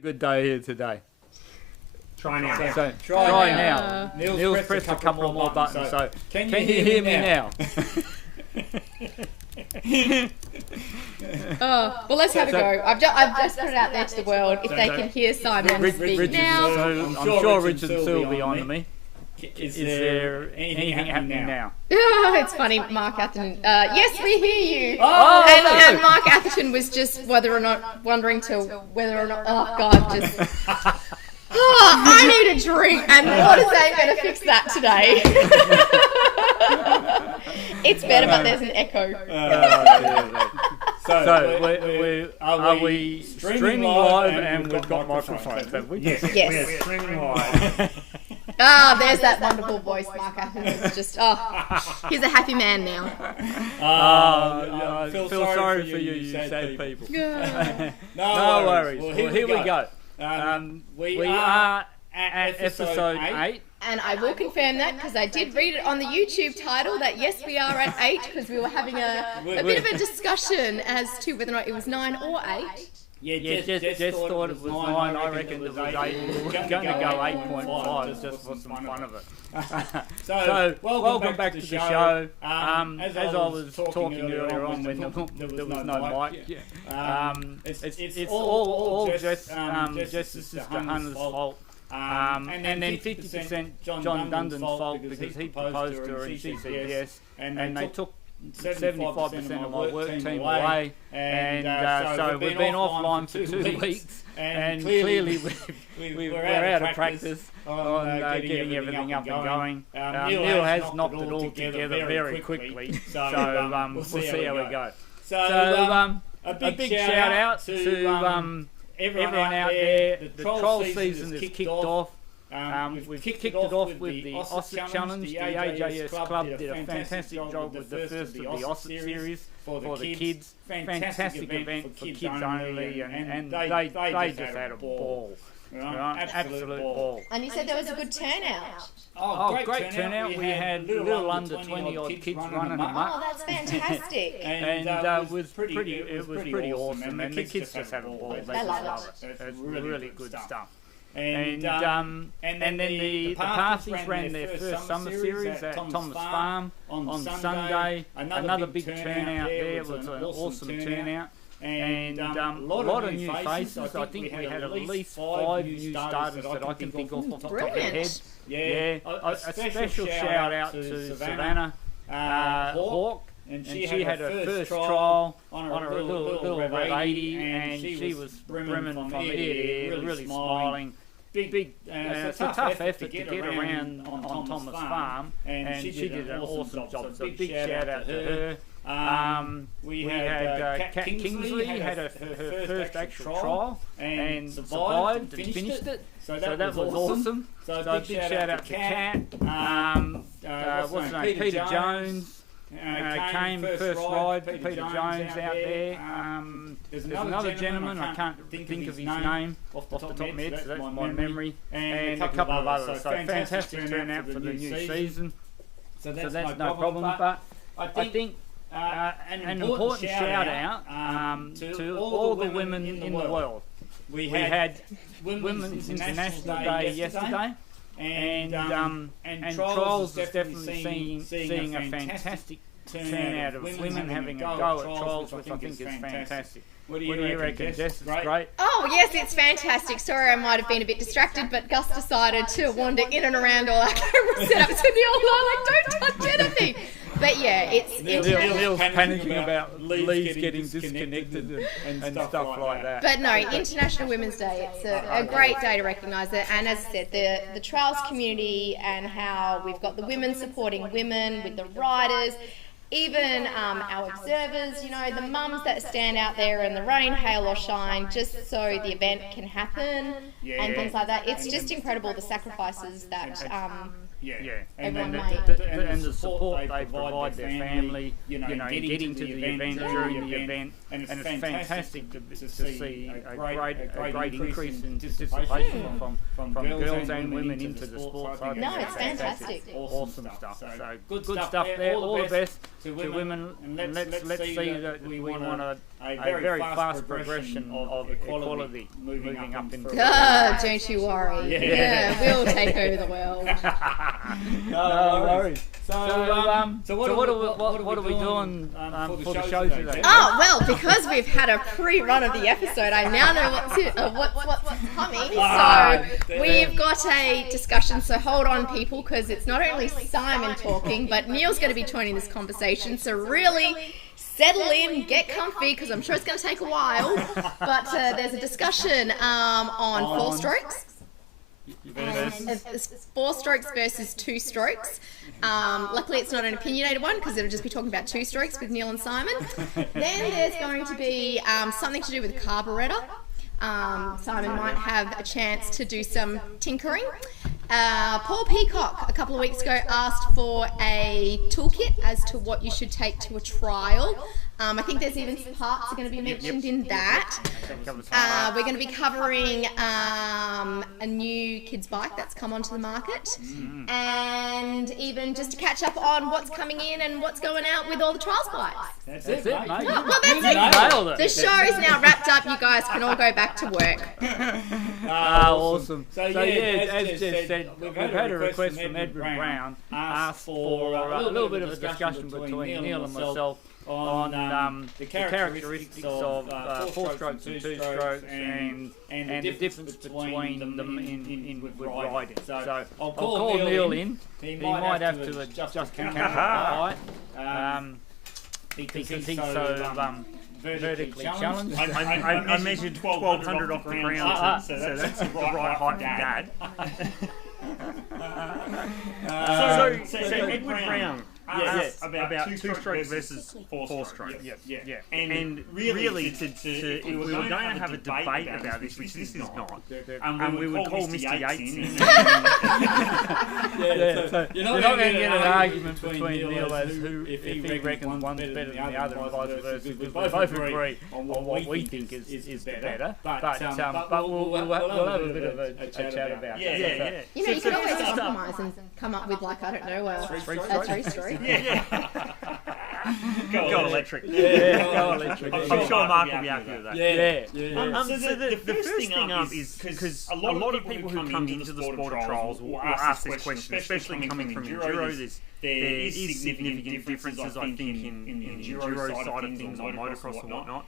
Good day here today. Try now. So, try now. Neil's pressed a couple more buttons. So, can you hear me now? Oh, well, let's have a go. I've just put it out there to the world. If they can hear Simon speak now. I'm sure Richard Sue will be on to me. Is there anything happening now? Oh, it's funny, Mark Atherton. Yes, we hear you. Oh, and Mark Atherton was just whether or not. Oh God, just. Oh, I need a drink, and what is they going to fix that today? It's better, but there's an echo. So, are we streaming live and we've got microphones, have we? Yes. We're streaming live. There's that wonderful voice, Mark Atherton. It's just, he's a happy man now. I feel sorry for you sad people. No worries. Well, here we go. We are at episode 8. And I will confirm that because I did read it on the YouTube title that yes, we are at 8 because we were having a bit of a discussion as to whether or not it was 9 or 8. Yeah, Jess thought it was 9. I reckon it was 8. We were going to go 8.5 just for some fun of it. So welcome back to the show. As I was talking earlier on when there was no mic, it's all Jess's sister Hannah's fault. And then 50% John Dundon's fault because he proposed to her and she said yes, and they took 75% of my work team away, and so we've been offline for 2 weeks, and clearly we're out of practice on getting everything up and going. Neil has knocked it all together very quickly, so we'll see how we go. So a big shout out to everyone out there. The troll season has kicked off. We've kicked it off with the Osset Challenge. The AJS Club did a fantastic job with the first of the Osset series for the kids. Fantastic event for kids only, and they just had a ball. Right? Absolute ball. And you said there was a good turnout. Oh, great turnout. We had a little under 20 odd kids running them up. Oh, that's fantastic. And it was pretty awesome. And the kids just had a ball. They love it. It's really good stuff. And then the Parthies ran their first summer series at Thomas Farm on Sunday. Another big turnout there. It was an awesome turnout. And a lot of new faces. I think we had at least 5 new starters that I can think of off the top of my head. Yeah, a special shout out to Savannah Hawk. And she had her first trial on her little red 80, and she was brimming from ear to ear, really smiling. It's a tough effort to get around on Thomas Farm, and she did an awesome job. So big shout out to her. We had Kat Kingsley had her first actual trial and survived and finished it. So that was awesome. So a big shout out to Kat. What's his name? Peter Jones. Came first ride, Peter Jones out there. There's another gentleman, I can't think of his name off the top of my head, so that's my memory, and a couple of others. So fantastic turnout for the new season. So that's no problem. But I think an important shout out to all the women in the world. We had Women's International Day yesterday. And Trials is definitely seeing a fantastic turnout of women having a go at Trials, which I think is fantastic. What do you reckon, Jess? It's great? Oh, yes, it's fantastic. Sorry, I might have been a bit distracted, but Gus decided to wander in and around all our camera setups with the old like, don't touch anything. But yeah, it's Neil's panicking about leads getting disconnected and stuff like that. But no, International Women's Day, it's a great day to recognise it. And as I said, the trials community and how we've got the women supporting women with the riders, even our observers, you know, the mums that stand out there in the rain, hail or shine, just so the event can happen and things like that. It's just incredible the sacrifices that and the support they provide their family, you know, getting to the event, during the event, and it's fantastic to see a great increase in participation from girls and women into the sport. So no, it's fantastic. Awesome stuff. So good stuff there. All the best to women, and let's see that we want to a very fast progression of equality moving up into. God, don't you worry. Yeah, we'll take over the world. No worries. So what are we doing for the show today? Oh well, because we've had a pre-run of the episode, I now know what's coming. So we've got a discussion. So hold on, people, because it's not only Simon talking, but Neil's going to be joining this conversation. So really settle in, get comfy, because I'm sure it's going to take a while. But there's a discussion on 4 strokes. It's 4 strokes versus 2 strokes. Luckily, it's not an opinionated one because it'll just be talking about 2 strokes with Neil and Simon. Then there's going to be something to do with Carburettor. Simon might have a chance to do some tinkering. Paul Peacock a couple of weeks ago asked for a toolkit as to what you should take to a trial. I think there's even parts are going to be mentioned in that. We're going to be covering a new kids bike that's come onto the market, and even just to catch up on what's coming in and what's going out with all the trials bikes. That's it, mate. Oh, well, that's it. The show is now wrapped up. You guys can all go back to work. Awesome. So yeah, as Jess said, we've had a request from Edward Brown, asked for a little bit of a discussion between Neil and myself on the characteristics of 4 strokes and 2 strokes and the difference between them in with riding. So I'll call Neil in. He might have to adjust the camera right. Because he's so vertically challenged. I measured 1,200 off the ground, so that's the right height for Dad. So Edward Brown asked about 2 stroke versus 4 stroke. Yeah. And really, if we were going to have a debate about this, which this is not, and we would call Mr. Yates in. You're not going to get an argument between Neil as who, if he reckons one's better than the other, and vice versa. We both agree on what we think is better. But we'll have a bit of a chat about it. You know, you can always compromise and come up with, like, I don't know, a 3-stroke. Go electric. Go electric. I'm sure Mark will be happy with that. So the first thing up is because a lot of people who come into the sport of trials will ask this question, especially coming from enduro. There is significant differences, I think, in the enduro side of things, or motocross and whatnot.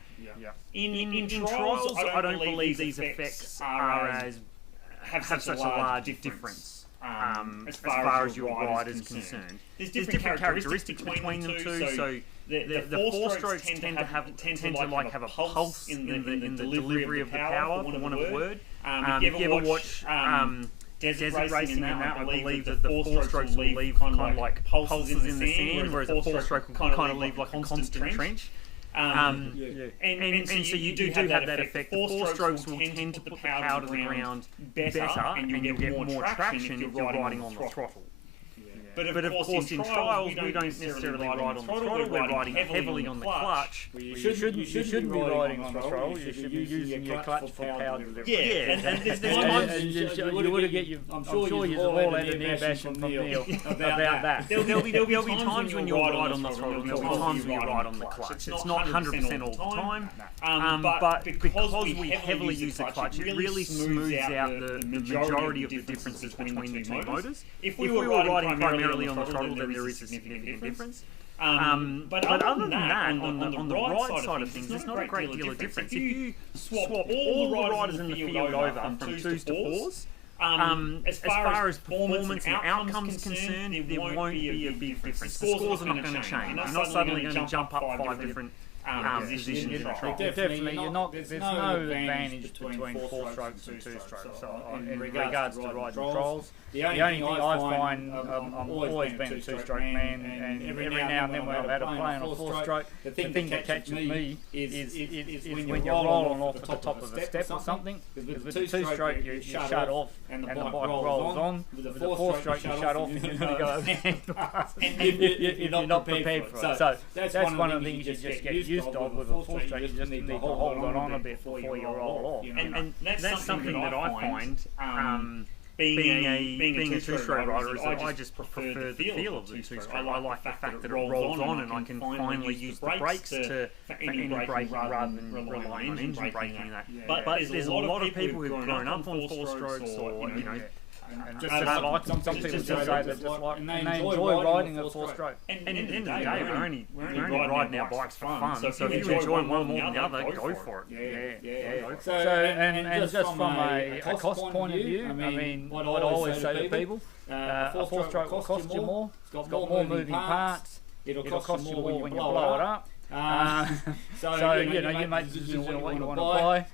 In trials, I don't believe these effects have such a large difference. As far as your ride is concerned, there's different characteristics between them too. So the 4 strokes tend to have a pulse in the delivery of the power, for want of a word. If you ever watch desert racing and that, I believe that the 4 strokes will leave kind of like pulses in the sand, whereas a 4 stroke will kind of leave like a constant trench. And so you do have that effect. The 4 strokes will tend to put the power to the ground better, and you'll get more traction if you're riding on the throttle. But of course, in trials, we don't necessarily ride on the throttle. We're riding heavily on the clutch. You shouldn't be riding on the throttle. You should be using your clutch for power delivery. And there's times you would have get you. I'm sure you've all had an ear bashing from Neil about that. There'll be times when you'll ride on the throttle, and there'll be times when you ride on the clutch. It's not 100% all the time, but because we heavily use the clutch, it really smooths out the majority of the differences between the 2 motors. If we were riding primarily on the throttle, then there is a significant difference. But other than that, on the ride side of things, there's not a great deal of difference. If you swap all the riders in the field over from 2s to 4s, as far as performance and outcomes concerned, there won't be a big difference. The scores are not going to change. You're not suddenly going to jump up 5 different positions in a trial. Definitely, there's no advantage between 4 strokes and 2 strokes in regards to riding trials. The only thing I find, I'm always been a 2-stroke man, and every now and then when I've had a play on a 4-stroke, the thing that catches me is when you're rolling off at the top of a step or something. With the 2-stroke, you shut off and the bike rolls on. With the 4-stroke, you shut off and you're going to go over the handlebars if you're not prepared for it. So that's one of the things you just get used to with a 4-stroke. You just need to hold it on a bit before you roll off. And that's something that I find being a two-stroke rider is that I just prefer the feel of the two-stroke. I like the fact that it rolls on and I can finally use the brakes for any braking rather than relying on engine braking. But there's a lot of people who've grown up on four-strokes or, and just like some people just say that just like and they enjoy riding a four-stroke. And at the end of the day, we're only riding our bikes for fun. So if you enjoy one more than the other, go for it. Yeah. So and just from a cost point of view, I mean, what I always say to people, a four-stroke will cost you more. It's got more moving parts. It'll cost you more when you blow it up. So you make the decision on what you want to buy.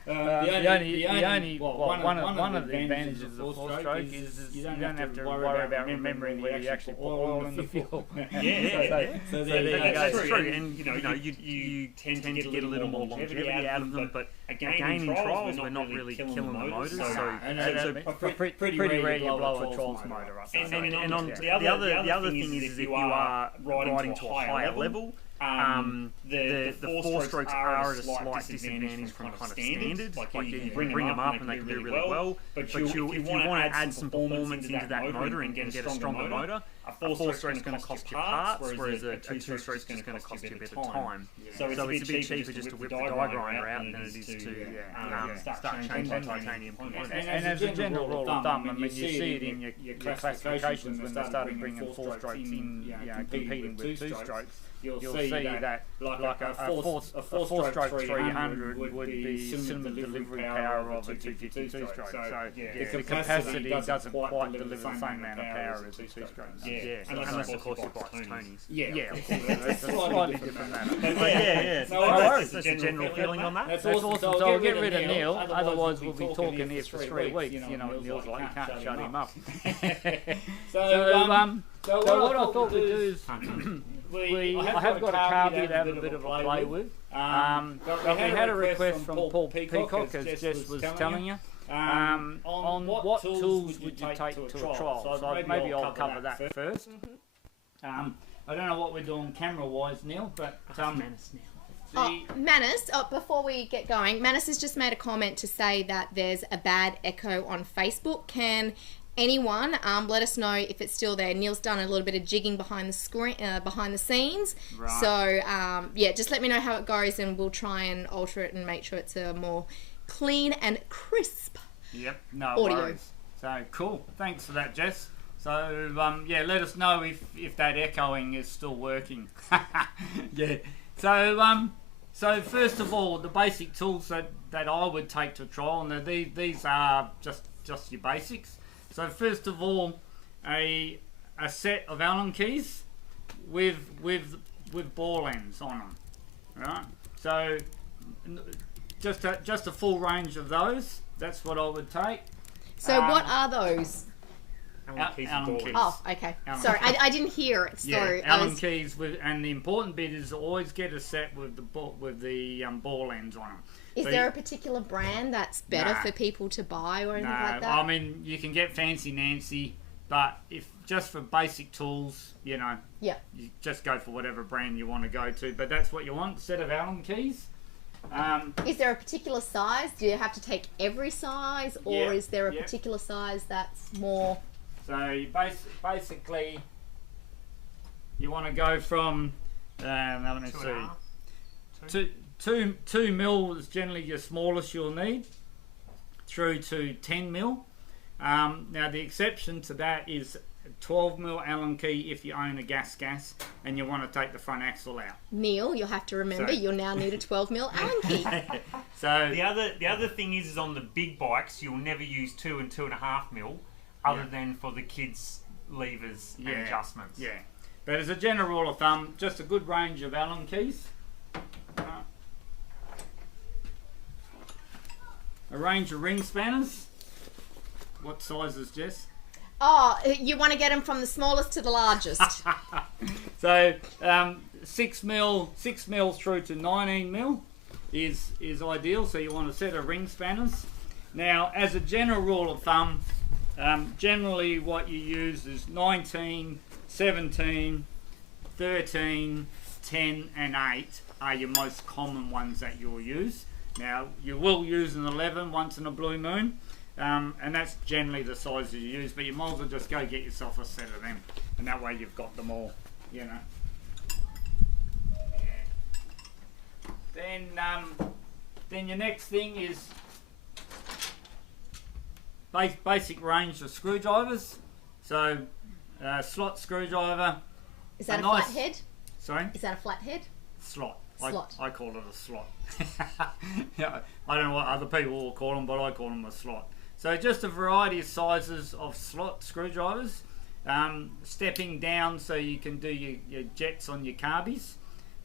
One of the advantages of the four-stroke is you don't have to worry about remembering where you actually put oil in the fuel. So there you go. That's true. And you tend to get a little more longevity out of them, but again in trials we're not really killing the motors. So pretty rare you blow a trials motor up. And on the other thing is if you are riding to a higher level. The four strokes are at a slight disadvantage from kind of standard. Like you bring them up and they can do really well, but if you want to add some performance into that motor and get a stronger motor, a four stroke is going to cost you parts, whereas a two stroke is just going to cost you a bit of time. So it's a bit cheaper just to whip the die grinder out than it is to start changing titanium components. And as a general rule of thumb, I mean, you see it in your classifications when they started bringing four strokes in, competing with two strokes. You'll see that like a four-stroke 300 would be similar delivery power of a 250 two-stroke. So the capacity doesn't quite deliver the same amount of power as a two-stroke. Unless of course you buy Tony's. That's a slightly different matter. That's the general feeling on that. That's awesome. So I'll get rid of Neil, otherwise we'll be talking here for 3 weeks. You know, Neil's like, you can't shut him up. So what I thought we'd do is... I have got a Carby to have a bit of a play with. But we had a request from Paul Peacock, as Jess was telling you, on what tools would you take to a trial. So maybe I'll cover that first. I don't know what we're doing camera-wise, Neil, but... Manus, before we get going, Manus has just made a comment to say that there's a bad echo on Facebook. Can anyone let us know if it's still there? Neil's done a little bit of jigging behind the screen, behind the scenes. Right. So just let me know how it goes, and we'll try and alter it and make sure it's a more clean and crisp. Yep, no audio. Worries. So cool. Thanks for that, Jess. So let us know if that echoing is still working. So first of all, the basic tools that I would take to trial, and these are just your basics. So first of all, a set of Allen keys with ball ends on them, right? So just a full range of those. That's what I would take. So what are those? Allen keys. Oh, okay. Sorry, I didn't hear it. So Allen keys and the important bit is always get a set with the ball ends on them. Is there a particular brand that's better for people to buy or anything like that? I mean, you can get Fancy Nancy, but if just for basic tools, you just go for whatever brand you want to go to. But that's what you want, a set of Allen keys. Is there a particular size? Do you have to take every size, or is there a particular size that's more... So basically, you want to go from, let me see, 2 mil is generally your smallest you'll need, through to 10 mil. Now the exception to that is 12 mil Allen key if you own a gas and you want to take the front axle out. Neil, you'll have to remember you'll now need a 12 mil Allen key. So the other thing is on the big bikes you'll never use 2 and 2.5 mil. Other than for the kids' levers and adjustments. Yeah. But as a general rule of thumb, just a good range of Allen keys. A range of ring spanners. What sizes, Jess? Oh, you want to get them from the smallest to the largest. So 6 mil through to 19 mil is ideal. So you want a set of ring spanners. Now, as a general rule of thumb, generally what you use is 19, 17, 13, 10 and 8 are your most common ones that you'll use. Now you will use an 11 once in a blue moon, and that's generally the sizes you use, but you might as well just go get yourself a set of them, and that way you've got them all, you know. Yeah. Then your next thing is basic range of screwdrivers. So slot screwdriver. Is that a flat head? Sorry? Is that a flat head? Slot. Slot. I call it a slot. Yeah, I don't know what other people will call them, but I call them a slot. So just a variety of sizes of slot screwdrivers. Stepping down so you can do your jets on your carbies.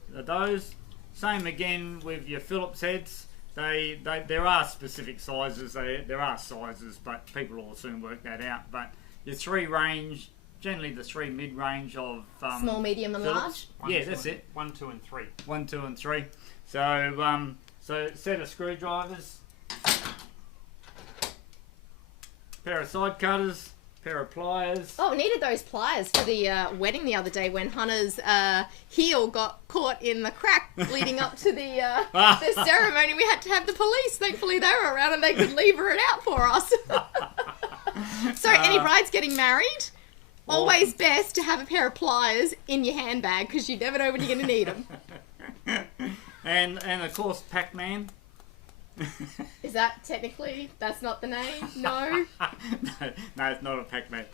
Those. Same again with your Phillips heads. There are specific sizes. There are sizes, but people will soon work that out. But your 3 range, generally the 3 mid-range of small, medium, and Phillips. large. Yeah, that's it. 1, 2, and 3. 1, 2, and 3. So set of screwdrivers, pair of side cutters, pair of pliers. Oh, we needed those pliers for the wedding the other day when Hannah's heel got caught in the crack leading up to the ceremony. We had to have the police. Thankfully, they were around and they could lever it out for us. So, any brides getting married, always best to have a pair of pliers in your handbag because you never know when you're going to need them. And of course, Pac-Man. Is that technically, that's not the name? No? No, it's not a Pac-Man.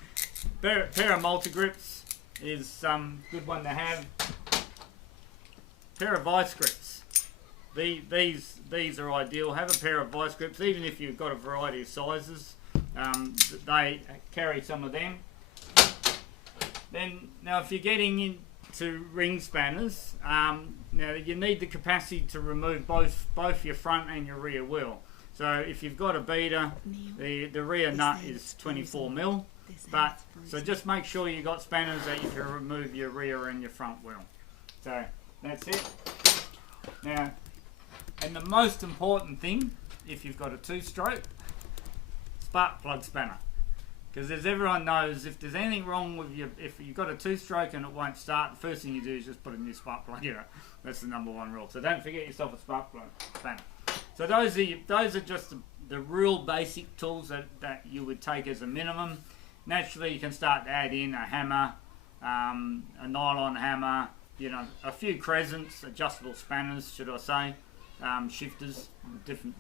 Pair of multi-grips is good one to have. Pair of vice grips. These are ideal. Have a pair of vice grips, even if you've got a variety of sizes. They carry some of them. Then, now if you're getting into ring spanners, now you need the capacity to remove both your front and your rear wheel. So if you've got a beater, the rear nut is 24mm, but so just make sure you got spanners that you can remove your rear and your front wheel. So that's it. Now, and the most important thing, if you've got a 2-stroke, spark plug spanner. Because as everyone knows, if there's anything wrong with if you've got a 2-stroke and it won't start, the first thing you do is just put a new spark plug in it. That's the #1 rule. So don't forget yourself a spark plug spanner. So those are just the real basic tools that you would take as a minimum. Naturally, you can start to add in a hammer, a nylon hammer, you know, a few crescents, adjustable spanners, should I say, shifters.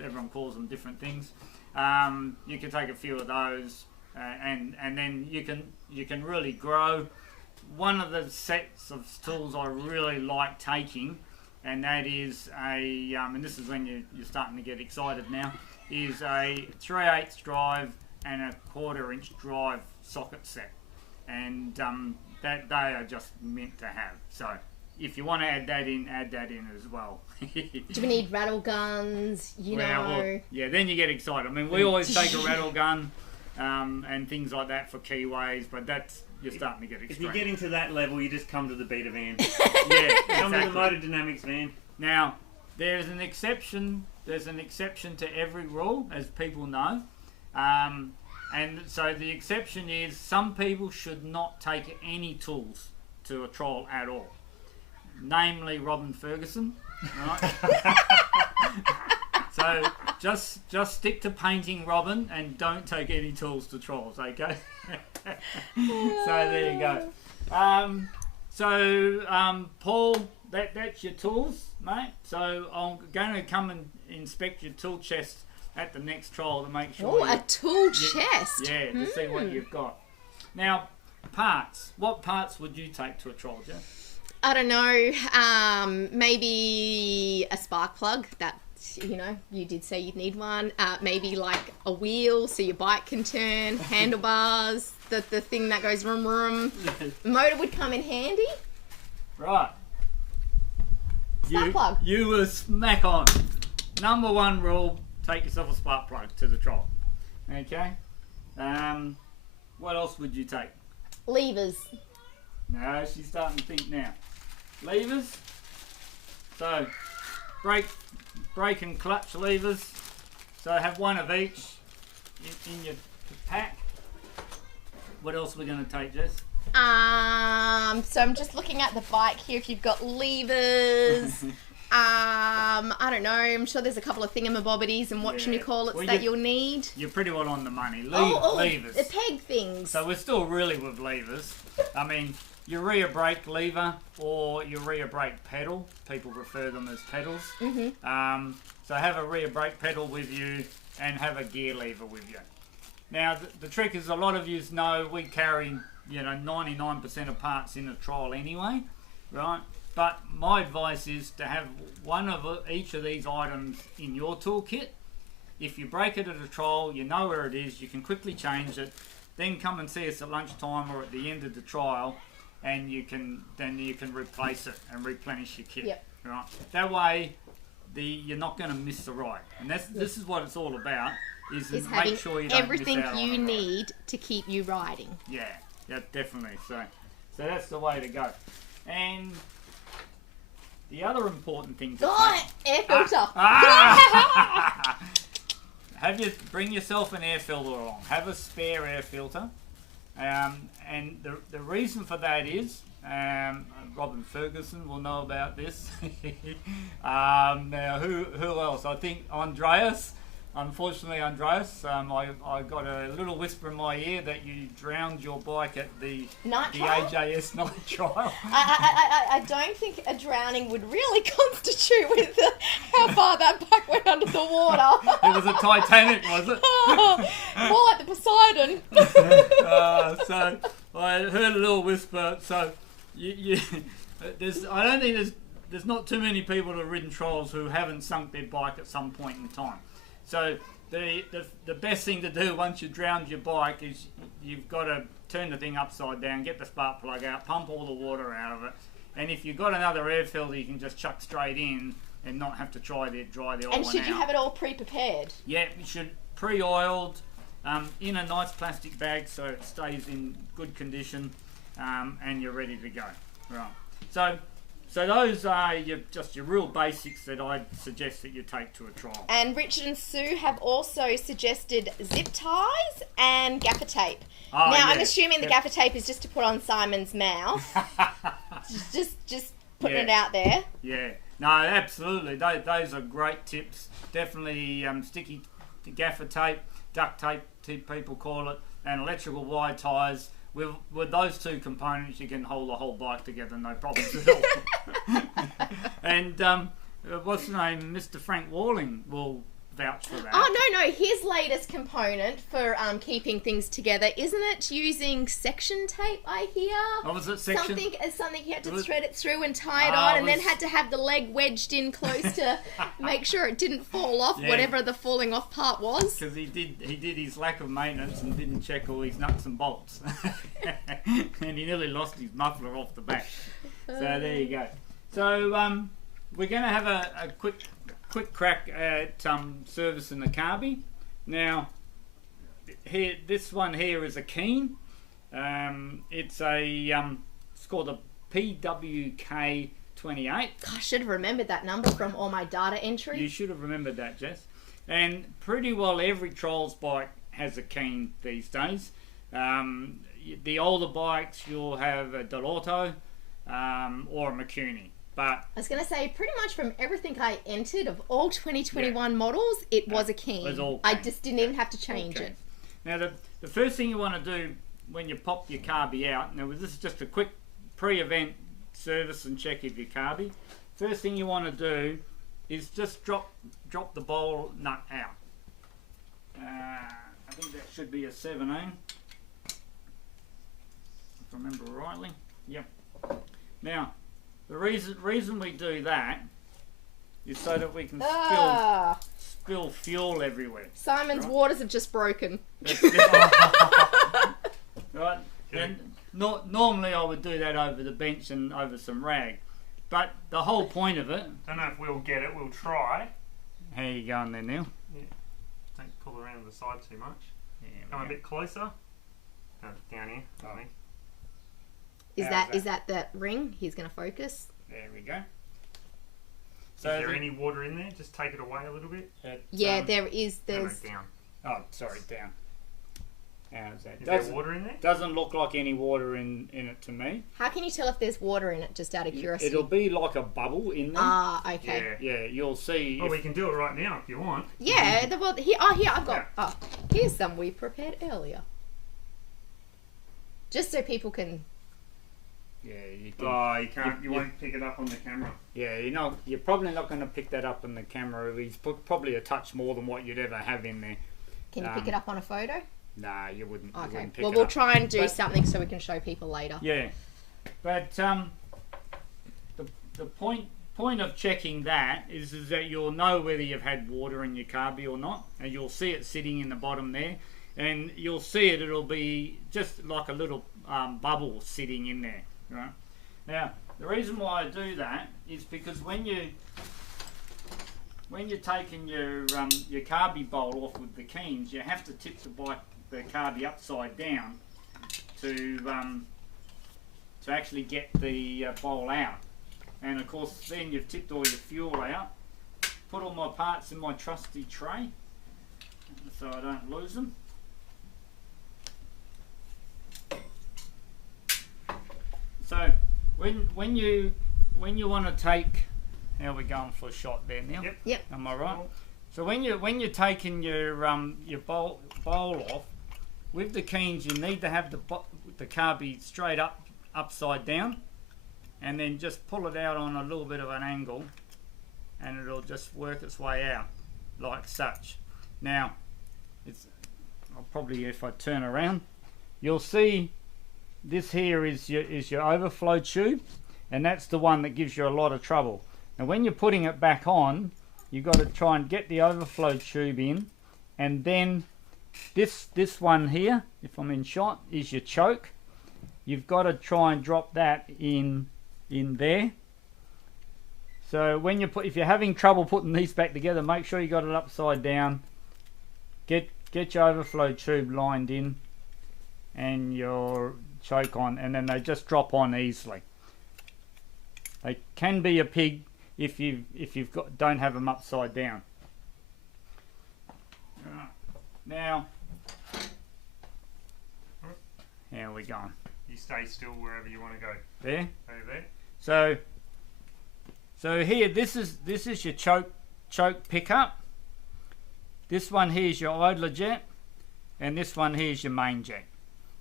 Everyone calls them different things. You can take a few of those. And then you can really grow. One of the sets of tools I really like taking, and that is and this is when you're starting to get excited now, is a 3/8 drive and a 1/4 inch drive socket set, and that they are just meant to have. So if you want to add that in as well. Do we need rattle guns? Well, yeah, then you get excited. I mean, we always take a rattle gun. And things like that for keyways, but you're starting to get extreme. If you get into that level, you just come to the beta van. Yeah, come to the Motor Dynamics van. Now, there's an exception. There's an exception to every rule, as people know. And so the exception is some people should not take any tools to a trial at all. Namely, Robin Ferguson. Right? So just stick to painting, Robin, and don't take any tools to trials, okay? So there you go. Paul, that's your tools, mate. So I'm going to come and inspect your tool chest at the next trial to make sure. Oh, a tool chest. Yeah, to see what you've got. Now, parts. What parts would you take to a trial, Jeff? I don't know. Maybe a spark plug. You did say you'd need one. Maybe like a wheel so your bike can turn, handlebars, the thing that goes vroom vroom. Motor would come in handy. Right. Spark plug. You were smack on. #1 rule, take yourself a spark plug to the trial. Okay? What else would you take? Levers. No, she's starting to think now. Levers. So, brake and clutch levers. So have one of each in your pack. What else are we going to take, Jess? So I'm just looking at the bike here. If you've got levers, I don't know. I'm sure there's a couple of thingamabobbities and whatchamacallits that you'll need. You're pretty well on the money. Levers. The peg things. So we're still really with levers. I mean, your rear brake lever or your rear brake pedal. People refer them as pedals. Mm-hmm. So have a rear brake pedal with you and have a gear lever with you. Now, the trick is a lot of you know we carry, 99% of parts in a trial anyway, right? But my advice is to have one of each of these items in your toolkit. If you break it at a trial, you know where it is, you can quickly change it, then come and see us at lunchtime or at the end of the trial, and you can replace it and replenish your kit. Yep. Right? That way, you're not going to miss the ride. And this is what it's all about, is make sure you don't everything miss out you on a need to keep you riding. Yeah, definitely. So that's the way to go. And the other important thing to air filter. Bring yourself an air filter along. Have a spare air filter. And the reason for that is, Robin Ferguson will know about this. Now, who else? I think Andreas. Unfortunately, Andreas, I got a little whisper in my ear that you drowned your bike at the AJS night trial. I don't think a drowning would really constitute with how far that bike went under the water. It was a Titanic, was it? More like the Poseidon. So I heard a little whisper. So I don't think there's not too many people that have ridden trials who haven't sunk their bike at some point in time. So the best thing to do once you drowned your bike is you've got to turn the thing upside down, get the spark plug out, pump all the water out of it, and if you've got another air filter, you can just chuck straight in and not have to dry the old one out. And should you have it all pre-prepared? Yeah, you should pre-oiled, in a nice plastic bag so it stays in good condition, and you're ready to go. Right. So those are your real basics that I'd suggest that you take to a trial. And Richard and Sue have also suggested zip ties and gaffer tape. Now, I'm assuming the gaffer tape is just to put on Simon's mouth. just putting it out there. Yeah. No, absolutely. Those are great tips. Definitely sticky gaffer tape, duct tape, people call it, and electrical wire ties. With those two components, you can hold the whole bike together, no problems at all. And what's the name? Mr. Frank Walling will vouch for that. Oh, no. His latest component for keeping things together, isn't it using section tape, I hear? Oh, was it section? Something you had to thread it through and tie it on, and then had to have the leg wedged in close to make sure it didn't fall off, whatever the falling off part was. Because he did his lack of maintenance and didn't check all his nuts and bolts. And he nearly lost his muffler off the back. So there you go. So we're going to have a quick crack at servicing the Carby. Now, this one here is a Keen. It's called a PWK 28. I should have remembered that number from all my data entry. You should have remembered that, Jess. And pretty well every trials bike has a Keen these days. The older bikes, you'll have a Dell'Orto or a Mikuni. But I was going to say, pretty much from everything I entered of all 2021 models, it was a Keen. It was all Keen. I just didn't even have to change it. Now, the first thing you want to do when you pop your Carby out, now this is just a quick pre-event service and check of your Carby. First thing you want to do is just drop the bowl nut out. I think that should be a 17. If I remember rightly. Yep. Now, the reason we do that is so that we can spill fuel everywhere. Simon's waters have just broken. Right? And normally I would do that over the bench and over some rag. But the whole point of it... Don't know if we'll get it, we'll try. How you going there, Neil? Yeah. Don't pull around the side too much. Yeah, come a bit closer. Down here, I think. Is that ring? He's going to focus. There we go. So is there any water in there? Just take it away a little bit. There is. There's down. Oh, sorry, down. How's that? Is there water in there? Doesn't look like any water in it to me. How can you tell if there's water in it, just out of curiosity? It'll be like a bubble in there. Ah, okay. Yeah, you'll see. Oh, we can do it right now if you want. Yeah, here I've got. Here's some we prepared earlier. Just so people can. Yeah, you can. Oh, you can't. You won't pick it up on the camera. Yeah, you're probably not going to pick that up on the camera. He's put probably a touch more than what you'd ever have in there. Can you pick it up on a photo? Nah, you wouldn't. Okay. You wouldn't pick Well, it we'll up. try and do something so we can show people later. Yeah, but the point of checking that is that you'll know whether you've had water in your carby or not, and you'll see it sitting in the bottom there, and you'll see it. It'll be just like a little bubble sitting in there, right? Now, the reason why I do that is because when you're taking your carby bowl off with the keens, you have to tip the carby upside down to actually get the bowl out. And of course, then you've tipped all your fuel out. Put all my parts in my trusty tray so I don't lose them. So when you want to take, how are we going for a shot there now? Yep. Am I right? So when you're taking your bowl off with the keens, you need to have the carby straight upside down, and then just pull it out on a little bit of an angle, and it'll just work its way out like such. Now, I'll probably, if I turn around, you'll see this here is your overflow tube, and that's the one that gives you a lot of trouble. Now when you're putting it back on, you've got to try and get the overflow tube in, and then this one here, if I'm in shot, is your choke. You've got to try and drop that in there. So when if you're having trouble putting these back together, make sure you got it upside down. Get your overflow tube lined in and your choke on, and then they just drop on easily. They can be a pig if you've don't have them upside down. Right. Now, how are we going? You stay still wherever you want to go. There. Over there. So here, this is your choke pickup. This one here is your idler jet, and this one here is your main jet.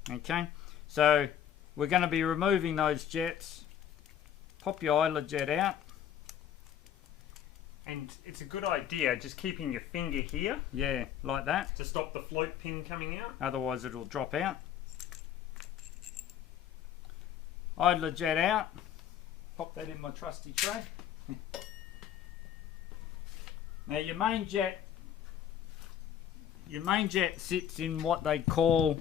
Okay. So we're going to be removing those jets. Pop your idler jet out. And it's a good idea just keeping your finger here. Yeah, like that. To stop the float pin coming out. Otherwise it'll drop out. Idler jet out. Pop that in my trusty tray. Now your main jet sits in what they call,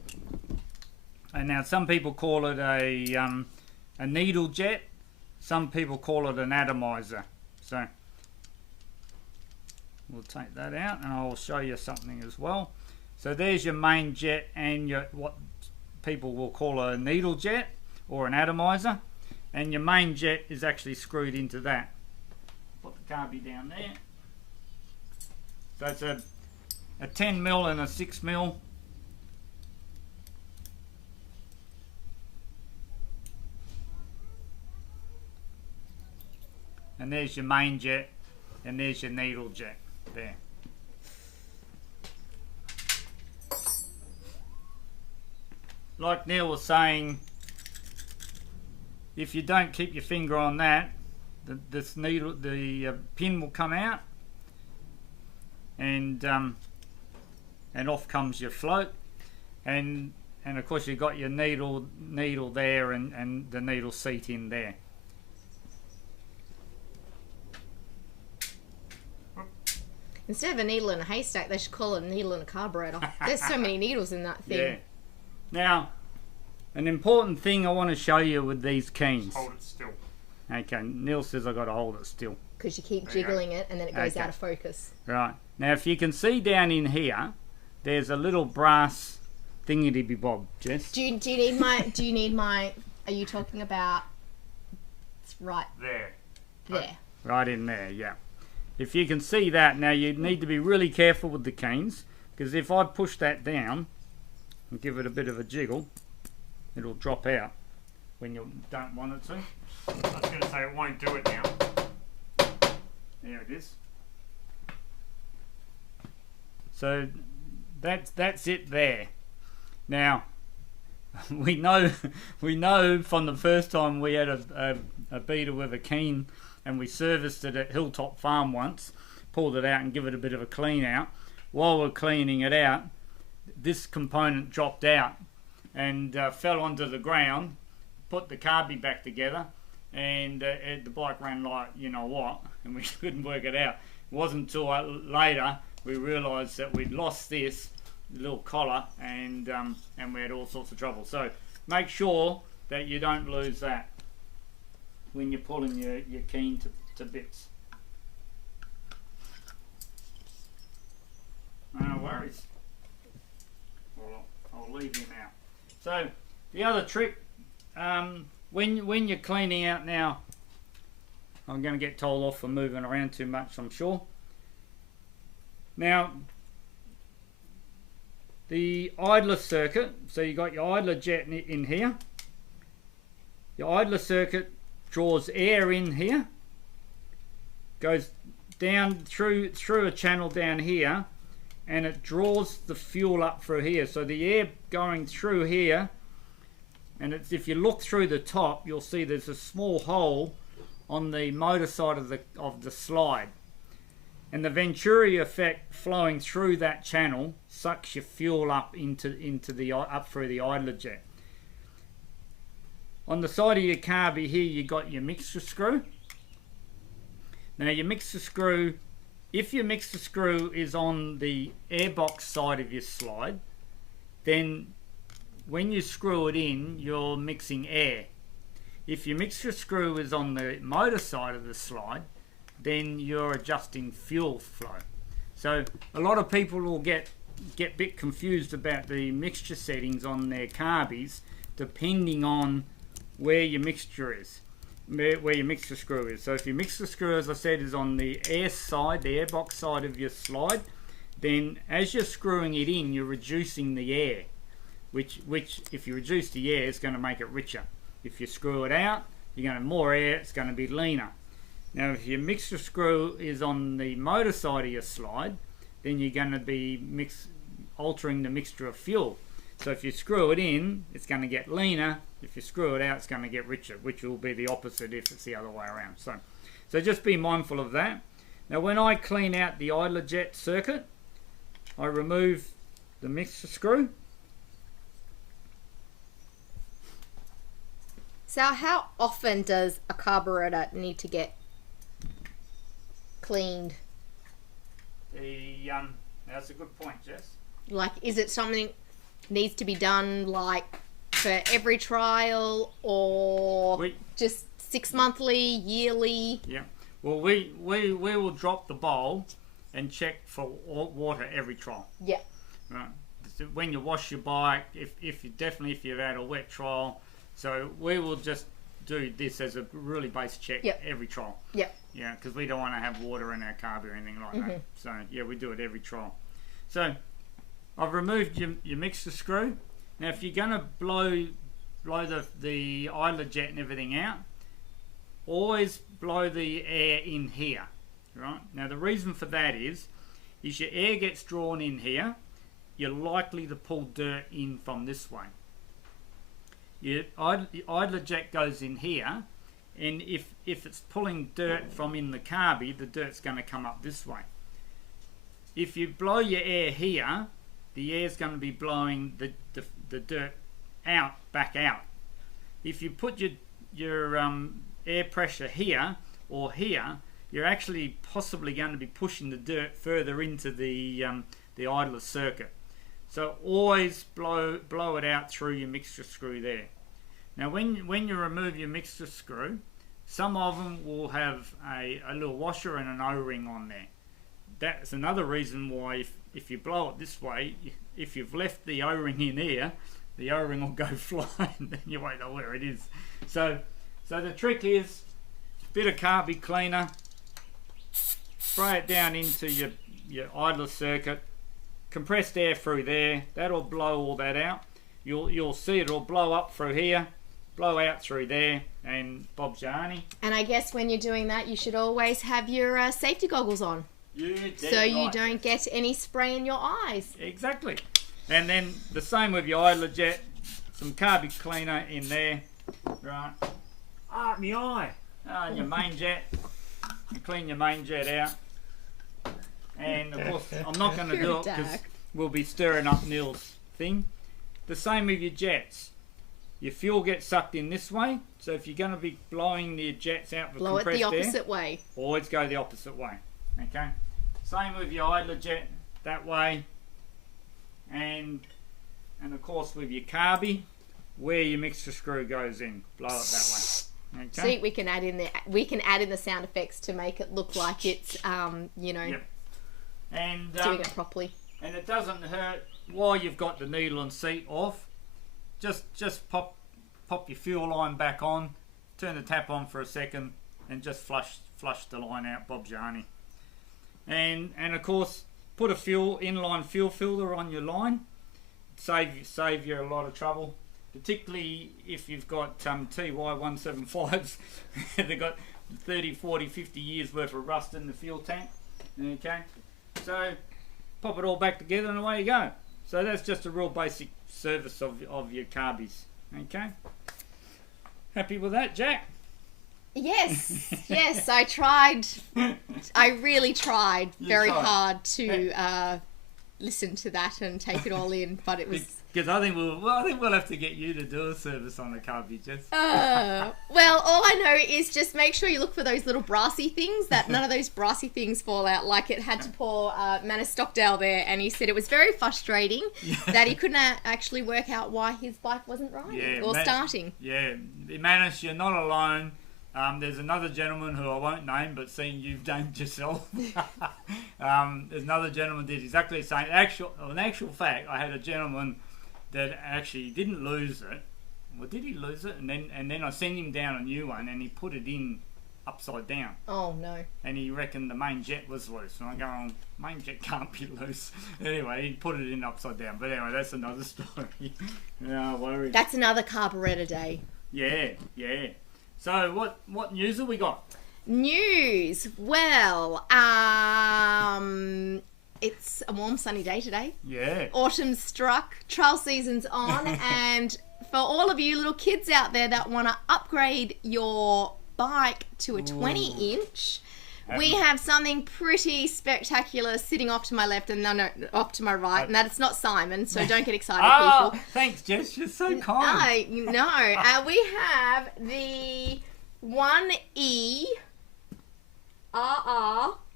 and now some people call it a needle jet. Some people call it an atomizer. So we'll take that out, and I'll show you something as well. So there's your main jet and your what people will call a needle jet or an atomizer, and your main jet is actually screwed into that. Put the carby down there. So it's a 10mm and a 6mm. And there's your main jet, and there's your needle jet there. Like Neil was saying, if you don't keep your finger on that, the pin will come out, and off comes your float, and of course you've got your needle there, and the needle seat in there. Instead of a needle in a haystack, they should call it a needle in a carburetor. There's so many needles in that thing. Yeah. Now, an important thing I want to show you with these keens. Hold it still. Okay, Neil says I've got to hold it still. Because you keep jiggling it and then it goes out of focus. Right. Now, if you can see down in here, there's a little brass thingy-bob, Jess. Do you need my, are you talking about, it's right there. Right in there, yeah. If you can see that, now you need to be really careful with the keens, because if I push that down, and give it a bit of a jiggle, it'll drop out when you don't want it to. I was going to say it won't do it now. There it is. So that's it there. Now we know from the first time we had a beater with a keen and we serviced it at Hilltop Farm once, pulled it out and give it a bit of a clean out. While we're cleaning it out, this component dropped out and fell onto the ground, put the carby back together, and the bike ran like you know what, and we couldn't work it out. It wasn't until later we realised that we'd lost this little collar, and we had all sorts of trouble. So make sure that you don't lose that when you're pulling your keen to bits. No worries. I'll leave him out. So the other trick, when you're cleaning out now, I'm going to get told off for moving around too much, I'm sure. Now, the idler circuit, so you got your idler jet in here. Your idler circuit draws air in here, goes down through a channel down here, and it draws the fuel up through here. So the air going through here, and if you look through the top, you'll see there's a small hole on the motor side of the slide. And the Venturi effect flowing through that channel sucks your fuel up up through the idler jet. On the side of your carby here, you got your mixture screw. Now your mixture screw, if your mixture screw is on the airbox side of your slide, then when you screw it in, you're mixing air. If your mixture screw is on the motor side of the slide, then you're adjusting fuel flow. So a lot of people will get a bit confused about the mixture settings on their carbies depending on where your mixture is, where your mixture screw is. So if your mixture screw, as I said, is on the air side, the airbox side of your slide, then as you're screwing it in, you're reducing the air, which if you reduce the air, it's going to make it richer. If you screw it out, you're going to have more air, it's going to be leaner. Now if your mixture screw is on the motor side of your slide, then you're going to be altering the mixture of fuel. So if you screw it in, it's going to get leaner. If you screw it out, it's going to get richer, which will be the opposite if it's the other way around. So just be mindful of that. Now when I clean out the idler jet circuit, I remove the mixture screw. So how often does a carburetor need to get cleaned? That's a good point, Jess. Like, is it something needs to be done like for every trial, or just 6 monthly, yearly? Yeah. Well, we will drop the bowl and check for water every trial. Yeah. Right. So when you wash your bike, if you've had a wet trial, so we will just do this as a really base check every trial. Yeah. Yeah, because we don't want to have water in our carb or anything like that. So yeah, we do it every trial. So I've removed your mixer screw. Now if you're going to blow the idler jet and everything out, always blow the air in here. Right. Now the reason for that is your air gets drawn in here, you're likely to pull dirt in from this way. Your idler jet goes in here, and if it's pulling dirt from in the carby, the dirt's going to come up this way. If you blow your air here, the air's going to be blowing the dirt back out. If you put your air pressure here or here, you're actually possibly going to be pushing the dirt further into the idler circuit. So always blow it out through your mixture screw there. Now when you remove your mixture screw, some of them will have a little washer and an O-ring on there. That's another reason why if you blow it this way, if you've left the O-ring in here, the O-ring will go flying and you won't know where it is. So the trick is a bit of carby cleaner, spray it down into your idler circuit, compressed air through there. That'll blow all that out. You'll see it'll blow up through here, blow out through there, and Bob's your auntie. And I guess when you're doing that, you should always have your safety goggles on. So you don't get any spray in your eyes. Exactly. And then the same with your eyelid jet. Some carby cleaner in there. Right. Ah, my eye. And your main jet. You clean your main jet out. And of course, I'm not going to do it because we'll be stirring up Neil's thing. The same with your jets. Your fuel gets sucked in this way. So if you're going to be blowing the jets out for compressed air, blow it the opposite way. Always go the opposite way. Okay. Same with your idler jet that way. And of course with your carby, where your mixer screw goes in, blow it that way. Okay. See, we can add in the sound effects to make it look like it's Yep. And doing it properly. And it doesn't hurt while you've got the needle and seat off. Just pop your fuel line back on, turn the tap on for a second, and just flush the line out, Bob's your auntie. And of course, put a inline fuel filter on your line. Save you a lot of trouble, particularly if you've got TY175s. They've got 30, 40, 50 years worth of rust in the fuel tank. Okay, so pop it all back together and away you go. So that's just a real basic service of your carbies. Okay, happy with that, Jack? Yes, yes, I tried. I really tried very hard to listen to that and take it all in, but it was... Because I think we'll have to get you to do a service on the carby, Jess. Well, all I know is just make sure you look for those little brassy things, that none of those brassy things fall out. Like it had to pour Manus Stockdale there, and he said it was very frustrating that he couldn't actually work out why his bike wasn't riding starting. Yeah, Manus, you're not alone. There's another gentleman who I won't name, but seeing you've named yourself, there's another gentleman did exactly the same. In actual fact, I had a gentleman that actually didn't lose it. Well, did he lose it? And then I sent him down a new one, and he put it in upside down. Oh no! And he reckoned the main jet was loose. And I go, oh, main jet can't be loose. Anyway, he put it in upside down. But anyway, that's another story. No worries. That's another Carburettor day. Yeah. So what news have we got? News. Well, it's a warm sunny day today. Yeah. Autumn's struck, trail season's on, and for all of you little kids out there that want to upgrade your bike to a 20-inch, we have something pretty spectacular sitting off to my left and off to my right, and that it's not Simon, so don't get excited, people. Thanks, Jess. You're so kind. No. We have the 1E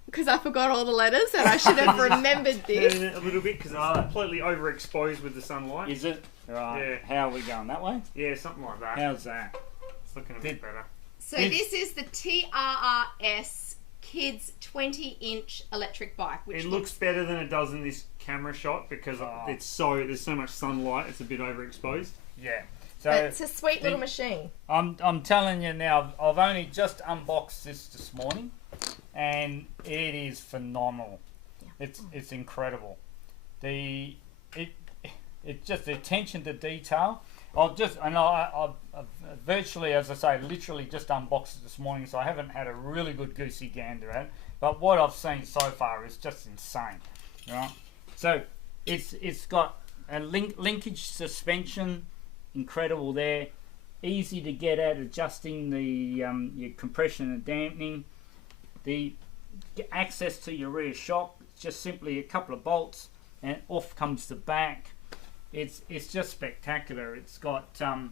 because I forgot all the letters and I should have remembered this. A little bit because it's completely overexposed with the sunlight. Is it? Right. Yeah. How are we going? That way? Yeah, something like that. How's that? It's looking a bit better. So this is the TRS Kids 20-inch electric bike. Which looks better than it does in this camera shot because there's so much sunlight. It's a bit overexposed. Yeah. So it's a sweet little machine. I'm telling you now, I've only just unboxed this morning, and it is phenomenal. Yeah. It's incredible. It's just the attention to detail. I virtually, as I say, literally just unboxed it this morning, so I haven't had a really good goosey gander at it. But what I've seen so far is just insane, right? So it's got a linkage suspension, incredible there, easy to get at adjusting the your compression and dampening, the access to your rear shock. It's just simply a couple of bolts, and off comes the back. It's just spectacular. It's got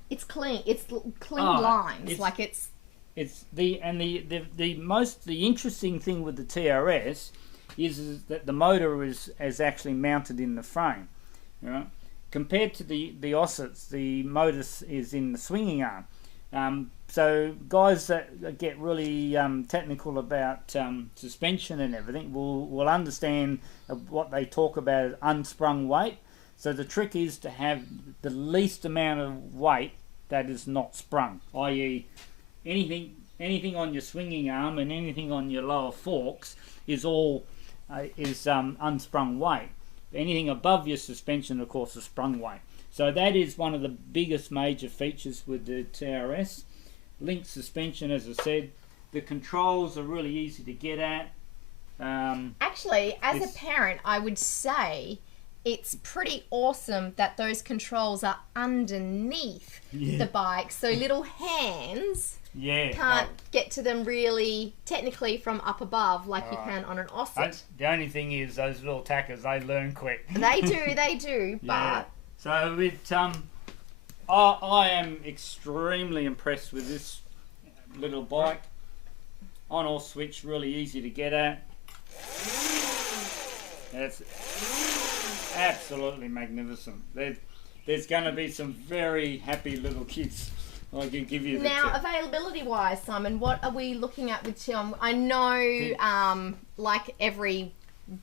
it's clean. It's clean lines. It's the interesting thing with the TRS is that the motor is actually mounted in the frame. Right? Compared to the Ossets, the motor is in the swinging arm. So guys that get really technical about suspension and everything will understand what they talk about as unsprung weight. So the trick is to have the least amount of weight that is not sprung, i.e. anything on your swinging arm and anything on your lower forks is all unsprung weight. anything above your suspension, of course, is sprung weight. So that is one of the biggest major features with the TRS. Linked suspension, as I said. The controls are really easy to get at. Actually, as a parent, I would say it's pretty awesome that those controls are underneath the bike, so little hands can't get to them really technically from up above like you can on an Osset. The only thing is those little tackers, they learn quick. They do, but... So it, I am extremely impressed with this little bike. On-off switch, really easy to get at. It's absolutely magnificent. There's going to be some very happy little kids. I can give you the now, availability-wise, Simon, what are we looking at with Tim? I know, like every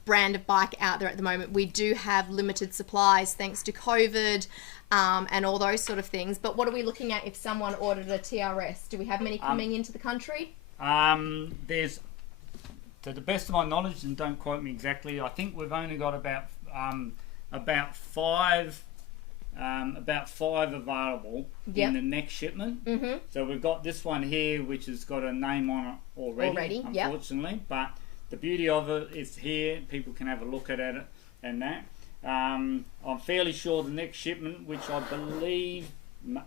brand of bike out there at the moment, we do have limited supplies thanks to COVID and all those sort of things. But what are we looking at if someone ordered a TRS? Do we have many coming into the country? There's, to the best of my knowledge, and don't quote me exactly, I think we've only got about five available in the next shipment. So we've got this one here, which has got a name on it already unfortunately. But the beauty of it is here, people can have a look at it and that. I'm fairly sure the next shipment, which I believe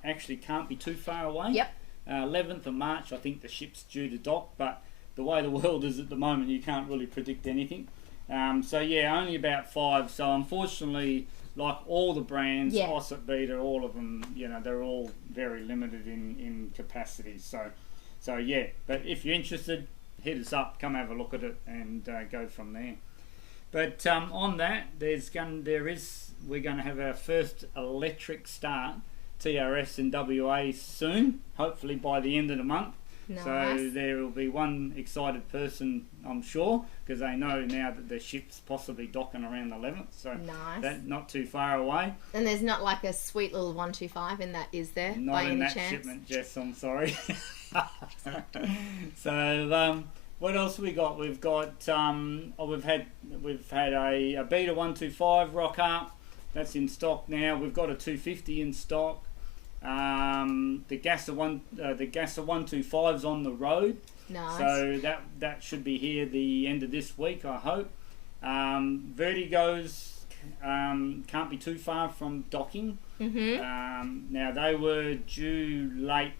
actually can't be too far away. 11th of March, I think the ship's due to dock, but the way the world is at the moment, you can't really predict anything. So yeah, only about 5. So unfortunately, like all the brands, Osset, Beta, all of them, you know, they're all very limited in capacity. So yeah, but if you're interested, hit us up, come have a look at it, and go from there. But on that, we're going to have our first electric start TRS in WA soon, hopefully by the end of the month. Nice. So there will be one excited person, I'm sure, because they know now that the ship's possibly docking around the 11th. So that's not too far away. And there's not like a sweet little 125 in that, is there? Not by in any that chance? shipment, Jess, I'm sorry. So what else we got? We've got we've had a Beta 125 rock up. That's in stock now. We've got a 250 in stock. The Gasser 125's on the road. Nice. So that should be here the end of this week, I hope. Vertigos can't be too far from docking. Now they were due late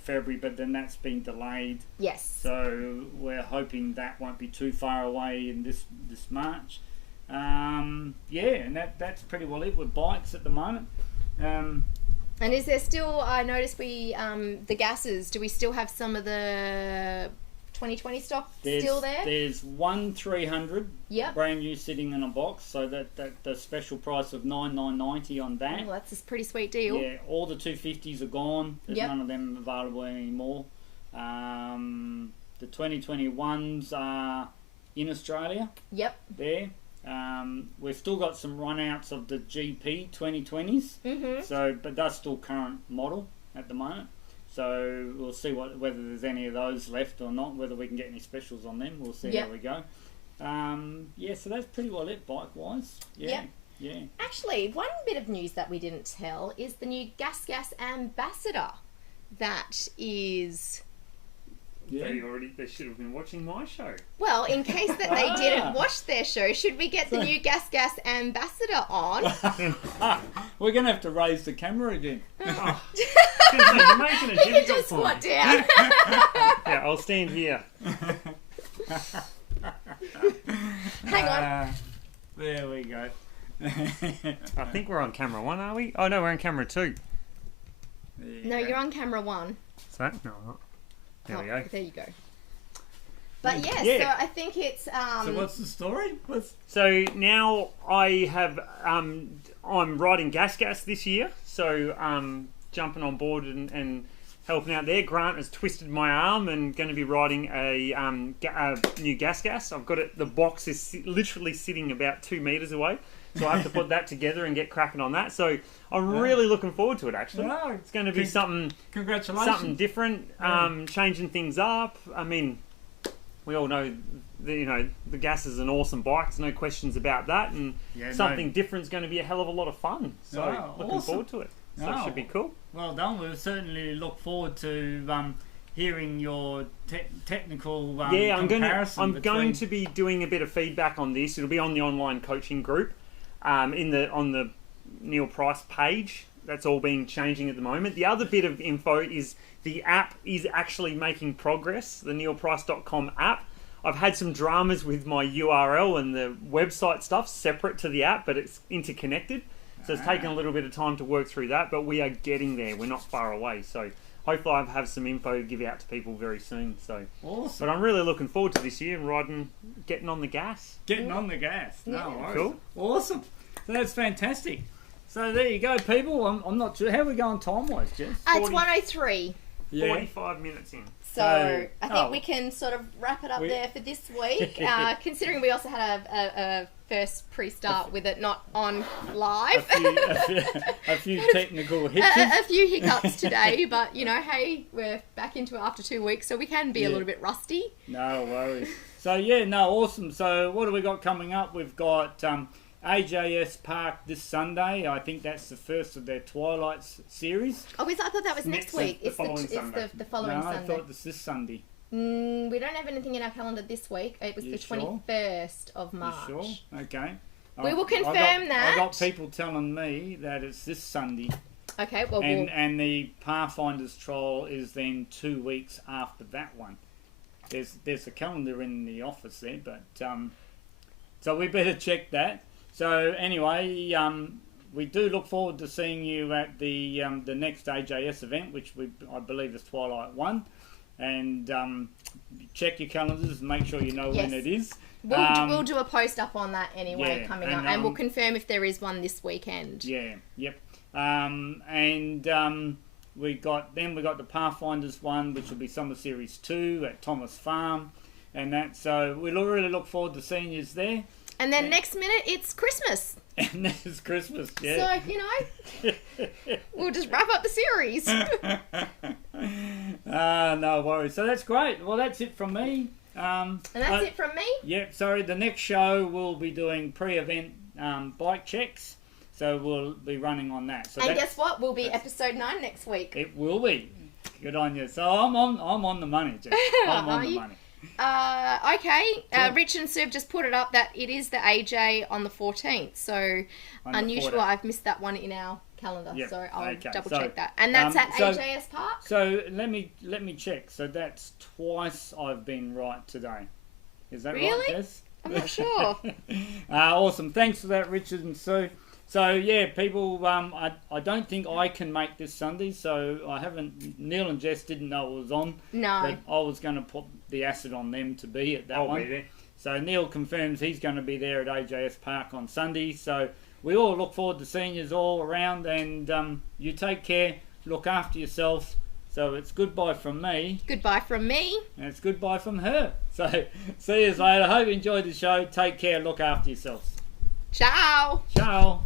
February, but then that's been delayed. Yes. So we're hoping that won't be too far away in this March. Yeah, and that's pretty well it with bikes at the moment. And is there still, I noticed the gases, do we still have some of the 2020 stock still there? There's one 300 brand new sitting in a box, so that the special price of $9,990 on that. Oh, that's a pretty sweet deal. Yeah, all the 250s are gone. There's none of them available anymore. The 2021s are in Australia. There. We've still got some run-outs of the GP 2020s, so but that's still current model at the moment. So we'll see whether there's any of those left or not, whether we can get any specials on them. We'll see how we go. Yeah, so that's pretty well it bike-wise. Yeah. Actually, one bit of news that we didn't tell is the new Gas Ambassador that is... They should have been watching my show. Well, in case that they didn't watch their show, should we get the new Gas Ambassador on? We're going to have to raise the camera again. You're making it difficult just for me. squat down. Yeah, I'll stand here. Hang on. There we go. I think we're on camera 1, are we? Oh no, we're on camera 2. No, you're on camera 1. Is that? No, not. There we go. There you go. But so I think it's... So what's the story? So now I have... I'm riding Gas this year, so jumping on board and helping out there. Grant has twisted my arm and going to be riding a new Gas. I've got it... The box is literally sitting about 2 metres away, so I have to put that together and get cracking on that. So I'm really looking forward to it, actually. Wow. It's going to be something... Congratulations. Something different, changing things up. I mean... we all know the Gas is an awesome bike. There's no questions about that, and something different is going to be a hell of a lot of fun. So looking forward to it. So it should be cool. Well done. We'll certainly look forward to hearing your technical comparison. I'm going to be doing a bit of feedback on this. It'll be on the online coaching group, on the Neil Price page. That's all being changing at the moment. The other bit of info is the app is actually making progress. The neilprice.com app. I've had some dramas with my URL and the website stuff separate to the app, but it's interconnected. So it's taken a little bit of time to work through that, but we are getting there. We're not far away. So hopefully I'll have some info to give out to people very soon. So awesome. But I'm really looking forward to this year and getting on the gas. Getting on the gas. No worries. Cool. Awesome. So that's fantastic. So there you go, people. I'm not sure. How are we going time-wise, Jess? It's 103. 45 minutes in. So I think we can sort of wrap it up there for this week, considering we also had a first pre-start with it not on live. A few technical hiccups. A few hiccups today, but hey, we're back into it after 2 weeks, so we can be a little bit rusty. No worries. So awesome. So what do we got coming up? We've got AJS Park this Sunday. I think that's the first of their Twilight series. Oh, I thought that was next week. It's the following Sunday. The following Sunday. I thought it was this Sunday. We don't have anything in our calendar this week. It was the 21st of March. You sure? Okay. We will confirm that. I got people telling me that it's this Sunday. Okay, well, and the Pathfinders trial is then 2 weeks after that one. There's a calendar in the office there, but so we better check that. So anyway, we do look forward to seeing you at the next AJS event, which I believe is Twilight 1. And check your calendars and make sure you know when it is. We'll do a post up on that anyway coming up, and we'll confirm if there is one this weekend. Yeah, yep. We got the Pathfinders one, which will be Summer Series 2 at Thomas Farm, and that. So we really look forward to seeing you there. And then next minute, it's Christmas. And there's Christmas, yeah. So, we'll just wrap up the series. No worries. So that's great. Well, that's it from me. And that's it from me? Yep, sorry. The next show, we'll be doing pre-event bike checks. So we'll be running on that. So and guess what? We'll be episode 9 next week. It will be. Good on you. So I'm on the money, Jeff. I'm on the money. Okay. Cool. Rich and Sue just put it up that it is the AJ on the 14th. So unusual. I've missed that one in our calendar. Yep. So I'll double check that. And that's at AJS Park? So let me check. So that's twice I've been right today. Is that right, Jess? I'm not sure. Awesome. Thanks for that, Richard and Sue. So yeah, people, I don't think I can make this Sunday, so I haven't. Neil and Jess didn't know it was on. No. But I was going to put the acid on them to be at that one. I'll be there. So Neil confirms he's going to be there at AJS Park on Sunday. So we all look forward to seeing you all around, and you take care, look after yourself. So it's goodbye from me. Goodbye from me. And it's goodbye from her. So see you later. Hope you enjoyed the show. Take care, look after yourselves. Ciao. Ciao.